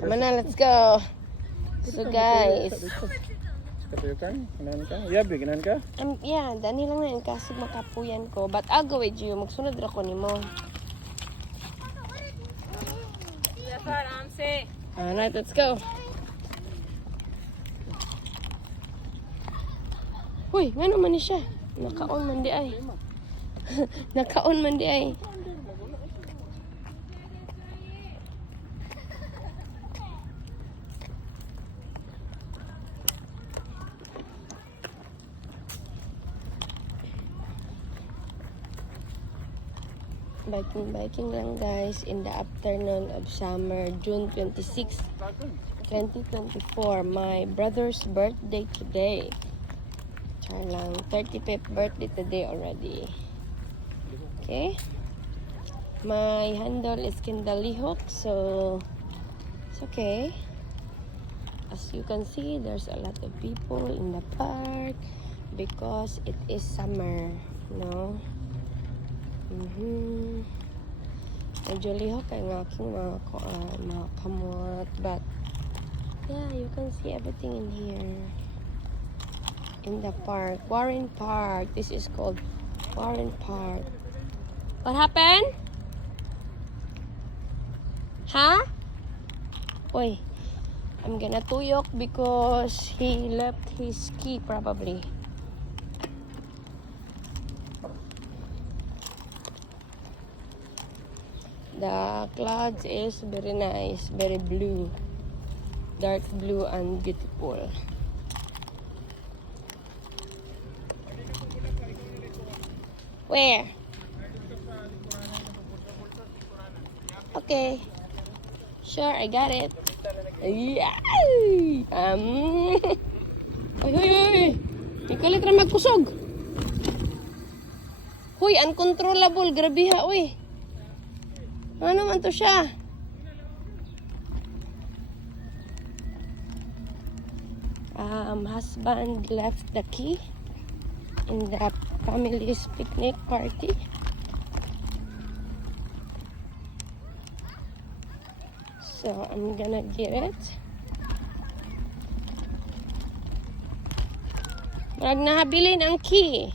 Come on na, let's go. So guys. Katuyokan? Ganahan ka? Yabi, ganahan ka? Yeah, dani lang na yung kasig makapuyan ko. But I'll go with you. Magsunod ra ko nimo. Alright, let's go. Uy, nga naman ni siya. Naka-on man di ay. Naka-on man di ay. Biking lang guys in the afternoon of summer, June 26, 2024. My brother's birthday today. Char lang, 35th birthday today already. Okay. My handle is Kindalihok, so it's okay. As you can see, there's a lot of people in the park because it is summer, no? Medyo lihok kay ng aking mga kamot, but yeah, you can see everything in here in the park. Warren Park. This is called Warren Park. What happened? Huh? Oy, I'm gonna tuyok because he left his key probably. The clouds is very nice, very blue, dark blue and beautiful. Where? Okay. Sure, I got it. Yeah. Hoy. Ikalit ra magkusog. Hoy, uncontrollable, grabe ha, uy. Ano man to siya? Husband left the key in the family's picnic party. So I'm gonna get it. Marag nahabilin ang key.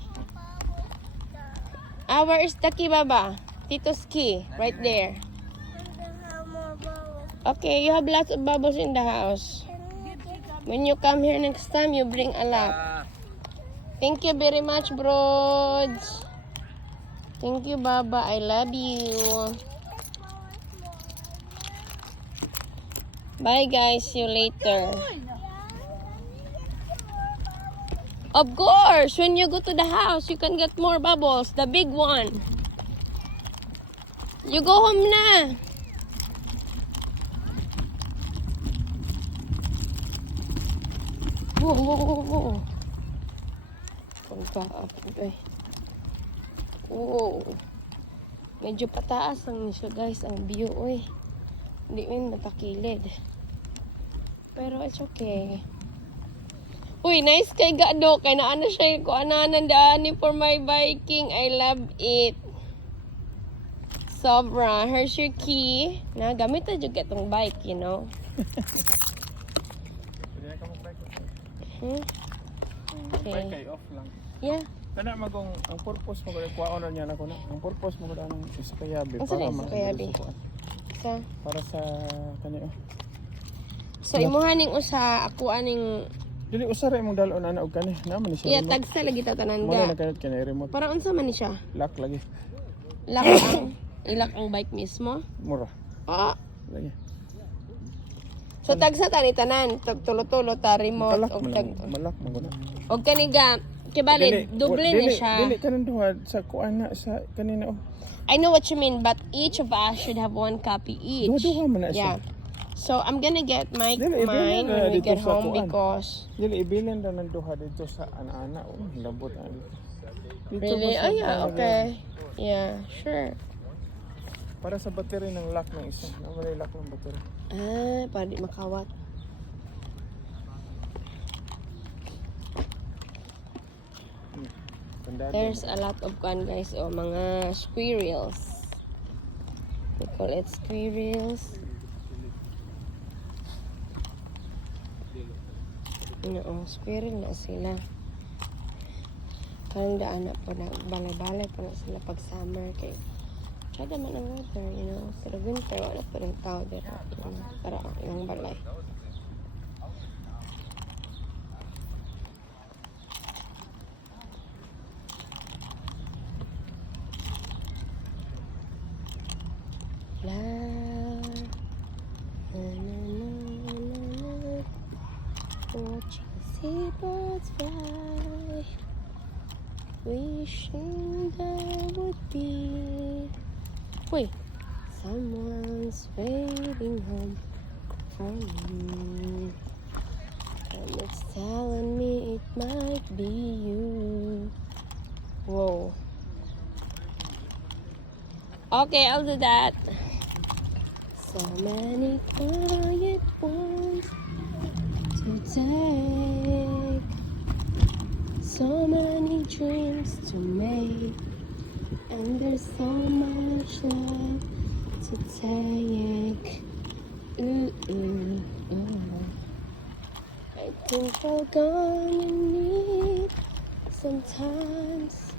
Where is the key, Baba? Tito's key, right there. Okay, you have lots of bubbles in the house. When you come here next time, you bring a lot. Thank you very much, broads. Thank you, Baba. I love you. Bye, guys. See you later. Of course, when you go to the house, you can get more bubbles. The big one. You go home na. Whoa. Whoa. Medyo pataas lang siya guys ang view. Uy. Hindi mo napakilid. Pero it's okay. Uy, nice kay Gado. Kaya na ano siya. Kung ano nandaan for my biking. I love it. Sobra. Here's your key. Na, gamit na juga itong bike, you know. Okay. Bike kay off lang. Yeah. Kana magong ang purpose mo ko kuha na niya nako na. Ang purpose mo ko ang isa kayabi Ang sa kayabi. Sa para sa kanio. So imuhaning usa ako aning dili usara imong dalon ana og kani. Naman ni siya. iya tagsa lagi tatanan Mo na ga. kanit kani remote. Para unsa man ni siya? Lock lagi. Lock ang ilak ang bike mismo. Mura. Oo. Lagi. So tagsa tani tanan, tulo-tulo ta remote og tag. Malak mo na. Og kaniga kibali doble na siya. Dili kanan duha sa kuan na sa kanina oh. I know what you mean, but each of us should have one copy each. Duha man na siya. Yeah. So I'm gonna get mine Dili, when we dito get sa home kuan. because Dili ibilin ra nang duha dito sa ana-ana oh, labot na dito. really, basta yeah, para- okay. Yeah, sure. Para sa battery ng lock ng isa. Nawala yung lock ng battery. Para di makawat. Tandaan There's a lot of guys, mga squirrels. We call it squirrels. Oo, squirrel na sila. Karang daan na po, balay-balay po na sila pag summer. Kay tsada man ang weather, you know. Pero winter, wala po rin tao dito. You know, para ang ilang balay. La, na, na, na, na, na. Watching seabirds fly, wishing there would be, wait, someone's waiting home for me, and it's telling me it might be you. Whoa. Okay, I'll do that. So many quiet ones to take, so many dreams to make, and there's so much love to take. Ooh, ooh, ooh. I think we're gonna need sometimes.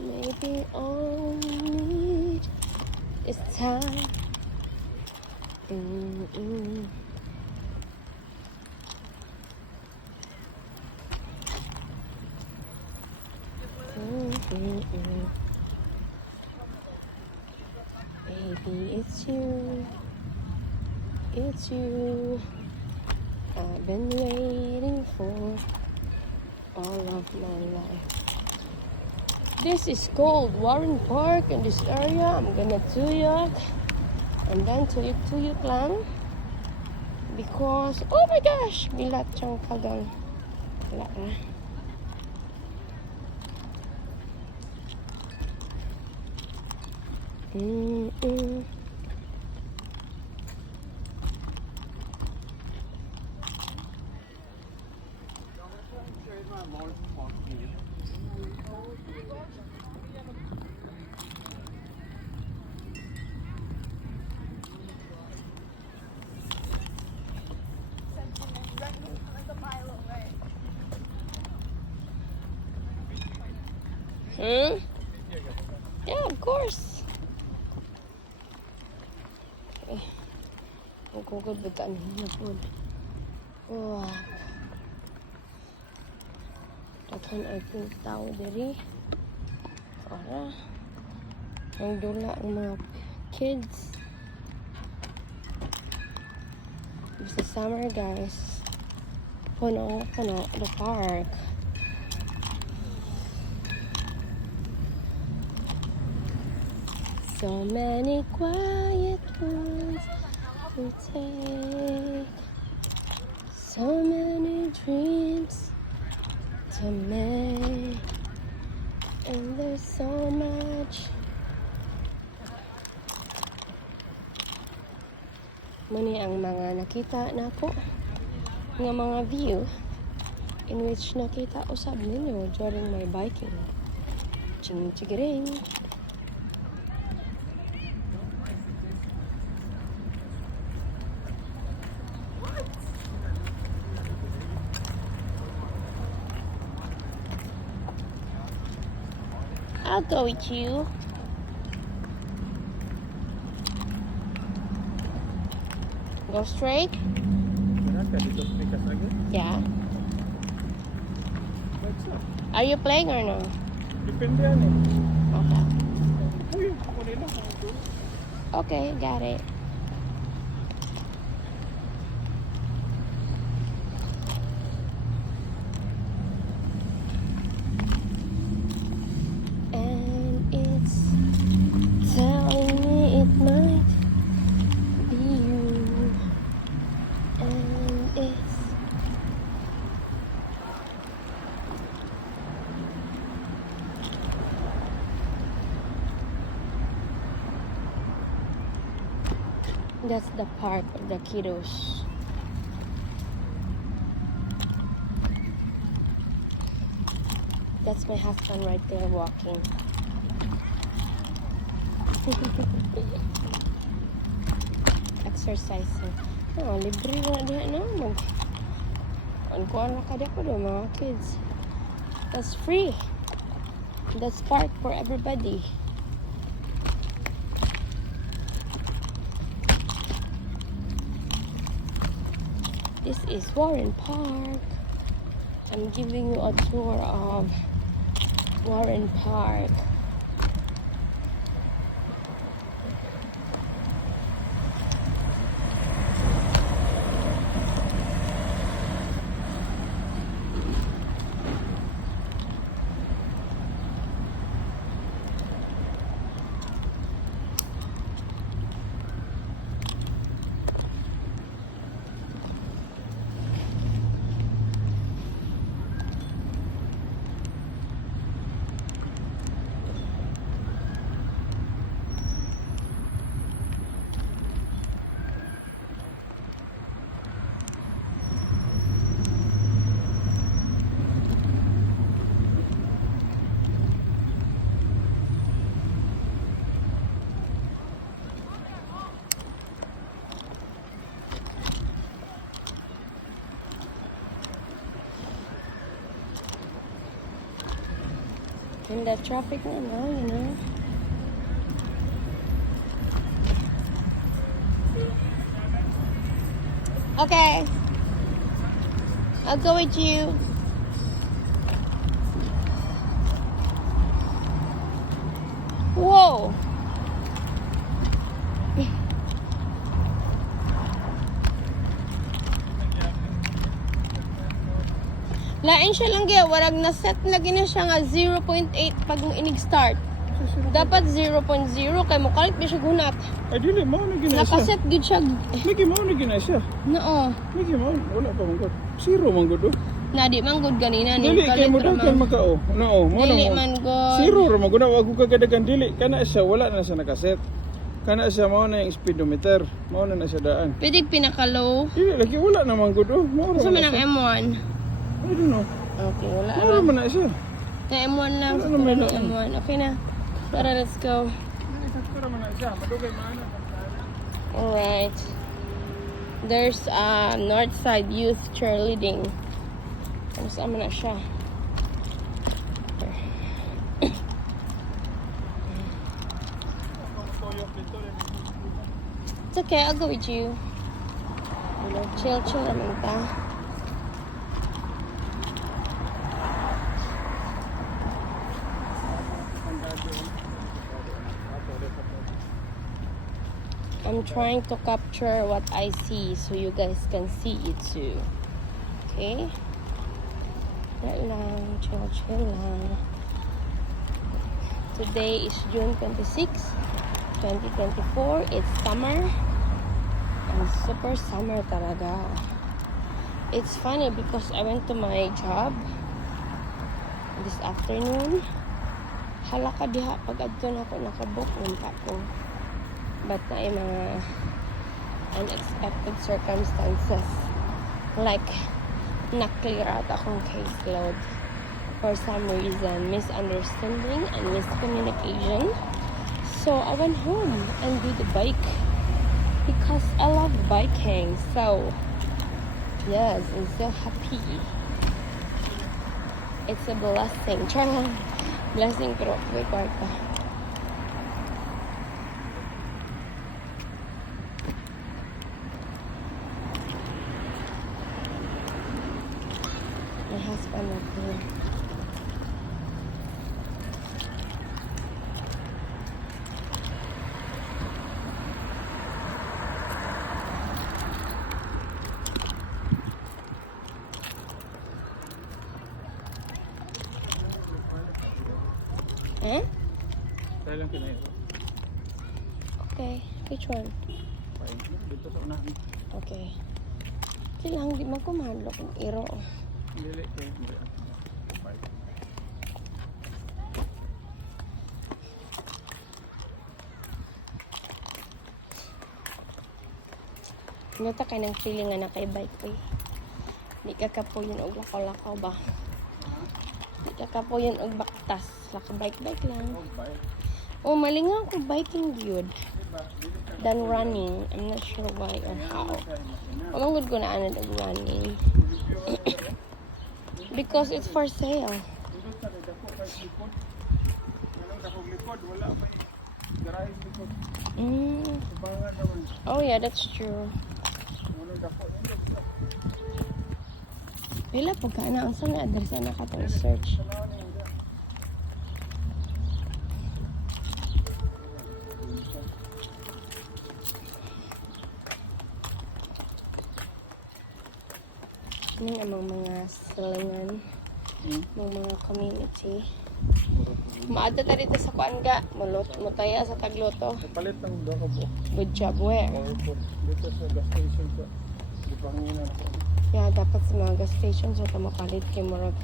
Maybe all we need is time. Mm-mm. Mm-mm. Baby, it's you. It's you. I've been waiting for all of my life. This is called Warren Park in this area. I'm gonna tuyok and then tuyok lang because oh my gosh, bilat siyang kagang. Wala na. Mm-mm. Hmm? Yeah, of course. Okay. Magkukod ba taan na po? Wow. Takon ay pink tao diri. Para ang dula ang mga kids. Basta summer guys. Puno the park. So many quiet ones to take, so many dreams to make, and there's so much. Muni ang mga nakita nako nga mga view in which nakita usab ninyo during my biking. Ching-chigiring. I'll go with you. Go straight? Yeah. Are you playing or no? Depende yan eh. Okay. Uy, ako nila. Okay, got it. And it's telling me it might be you. And it's that's the park of the kiddos. That's my husband right there walking. Exercising. Oh, libre na diha no. kuan ra kada ko do mga kids. That's free. That's park for everybody. This is Warren Park. I'm giving you a tour of Warren Park. In the traffic na now, you know. Okay. I'll go with you. Whoa. Lain siya lang gaya, warag na set lagi na siya nga 0.8 pag mo inig start. Dapat 0.0 kay mo kalit ba siya gunat. Ay dili mo na gina siya. Nakaset gud siya. Lagi mo na gina siya. Noo. Lagi mo wala pa mangod. Zero mangod do. Na di man gud ganina ni Dili kay mo daw kay man. makao. Noo, mo na. Dili man gud. Zero ra maguna wa ko kagadagan dili kana siya wala na siya nakaset. Kana siya mao na yung speedometer. Mao na siya daan. Pwede pinaka-low. Dili lagi wala na mangod do. Mao ra. Sa man ang M1. I don't know. Okay, wala Wala na. man na siya. Na M1 lang. Wala Sa naman ng na. M1. Okay na. Tara, let's go. Wala man na siya. Madugay man na. Alright. There's Northside Youth Cheerleading. Sama na siya. It's okay, I'll go with you. You know, chill naman ta. I'm trying to capture what I see so you guys can see it too. Okay? Right lang, chill lang. Today is June 26, 2024. It's summer. And super summer talaga. It's funny because I went to my job this afternoon. Hala ka diha pag adto na ako nakabook ng ko. But na mga unexpected circumstances. Like, na-clear out akong caseload. For some reason, misunderstanding and miscommunication. So, I went home and did the bike. Because I love biking. So, yes, I'm so happy. It's a blessing. Charang. Blessing pero may kwarta. My husband up here. Eh? Tayo lang kinayo. Okay. Which one? Dito sa unahan. Okay. Kailangan di man kumadlok ng iro. Dili kay Nata ka ng feeling nga na kay bike eh. Di ka kapuyon og lakaw-lakaw ba? Di ka kapuyon og baktas. Laka-bike-bike lang. Oh, malingaw ko biking good than running. I'm not sure why or how. Pamangod ko na anad og running. Because it's for sale. Ito sa dako kay likod. Walang dakong likod, wala may garahe likod. Subangan naman. Oh yeah, that's true. Walang dako nito. Pila pagka na ang saan na address na ka to search. May amang mga silingan ng mga community. Maadto ta dito sa kuanga, mutaya sa tagluto. Palit ng dako po. Good job, where? Dito sa gas station sa di panginan ako. Yeah, dapat sa mga gas station so mapalit kay murag.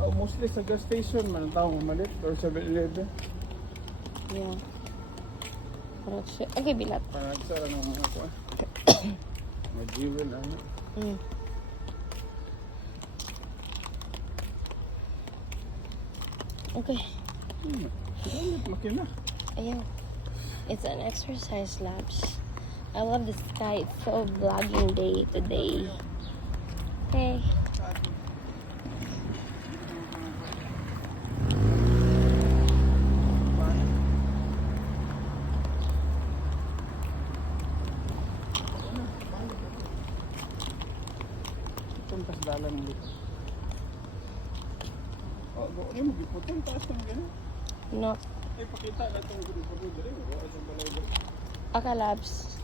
Oh, mostly sa gas station man ang tao malit or sa 7-Eleven. Yeah. Murag siya. Okay, bilat. Panagsara ng mga kuha. Mag-jewel ano. Okay. Gamit makina. Ayan. It's an exercise labs. I love the sky. It's so vlogging day today. Hey. Tuntas dalan mo dito. Oh, doon mo giputol taas ng ganun. No. Ay pakita na itong gudod dali. Wala sa balay. Aka labs.